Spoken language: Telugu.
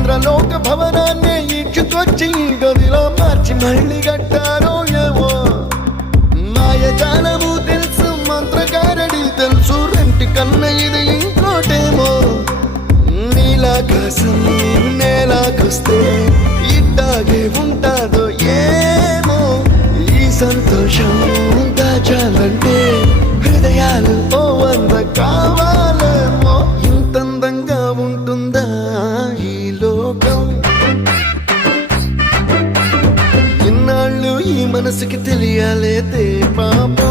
ఇంద్రలోక భవనాన్ని ఈడ్చుకొచ్చి గదిలో మార్చి మళ్ళీ కట్టారో ఏమో మాయజాలము తెలుసు మంత్రగారడి తెలుసు రెంటి కన్న ఇది ఇంకోటేమో నీలాకాశం నేలాకొస్తే ఇట్టాగే ఉంటాదో ఏమో ఈ సంతోషం దాచాలంటే హృదయాలు ఓ వంద కావాలేమో ఇంతందంగా ఉంటుందా ఈ లోకం ఇన్నాళ్ళు ఈ మనసుకి తెలియాలేదే పాపం